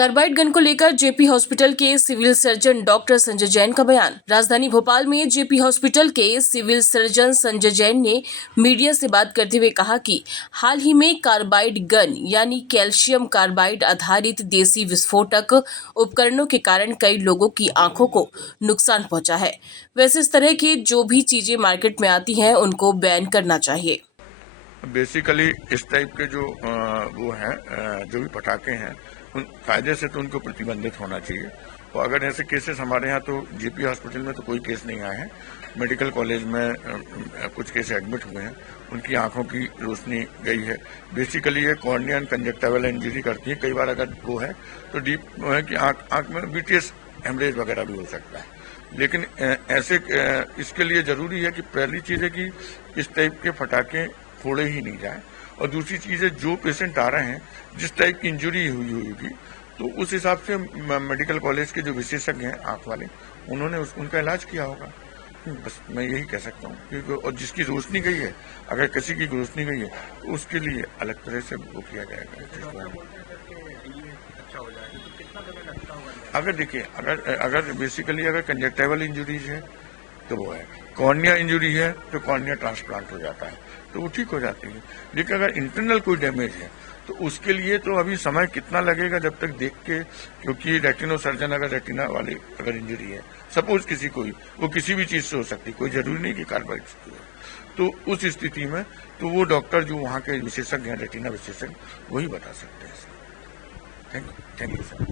Carbide gun को लेकर JP hospital के civil surgeon doctor Sanjay Jain का बयान। राजधानी भोपाल में जेपी हॉस्पिटल के सिविल सर्जन संजय जैन ने मीडिया से बात करते हुए कहा कि हाल ही में कार्बाइड गन यानी कैल्शियम कार्बाइड आधारित देसी विस्फोटक उपकरणों के कारण कई लोगों की आंखों को नुकसान पहुंचा है। वैसे इस तरह की जो भी चीजें मार्केट में आती हैं उनको बैन करना चाहिए। बेसिकली इस टाइप के जो वो हैं जो भी पटाखे हैं उन कायदे से तो उनको प्रतिबंधित होना चाहिए। और अगर ऐसे केसेस हमारे यहाँ तो जेपी हॉस्पिटल में तो कोई केस नहीं आए हैं। मेडिकल कॉलेज में कुछ केस एडमिट हुए हैं, उनकी आंखों की रोशनी गई है। बेसिकली ये कॉर्निया एंड कंजक्टिवल इंजरी करती है। कई बार अगर वो है तो डीप है कि आंख में बीटीएस हेमरेज वगैरह भी हो सकता है। लेकिन ऐसे इसके लिए जरूरी है कि पहली चीज है कि इस टाइप के फटाखे फोड़े ही नहीं जाए, और दूसरी चीज है जो पेशेंट आ रहे हैं जिस टाइप की इंजरी हुई होगी तो उस हिसाब से मेडिकल कॉलेज के जो विशेषज्ञ हैं आंख वाले उन्होंने उनका इलाज किया होगा। बस मैं यही कह सकता हूँ क्योंकि और जिसकी रोशनी गई है, अगर किसी की रोशनी गई है तो उसके लिए अलग तरह से वो किया जाएगा। अगर देखिए अगर बेसिकली अगर कंजक्टिवल इंजरीज है तो वो है, कॉर्निया इंजरी है तो कॉर्निया ट्रांसप्लांट हो जाता है तो वो ठीक हो जाती है। लेकिन अगर इंटरनल कोई डैमेज है तो उसके लिए तो अभी समय कितना लगेगा जब तक देख के, क्योंकि रेटिनो सर्जन अगर रेटिना वाली अगर इंजरी है, सपोज किसी को वो किसी भी चीज से हो सकती है, कोई जरूरी नहीं कि कार्बाइड से हो, तो उस स्थिति में तो वो डॉक्टर जो वहाँ के विशेषज्ञ हैं रेटिना विशेषज्ञ वही बता सकते हैं। Thank you sir.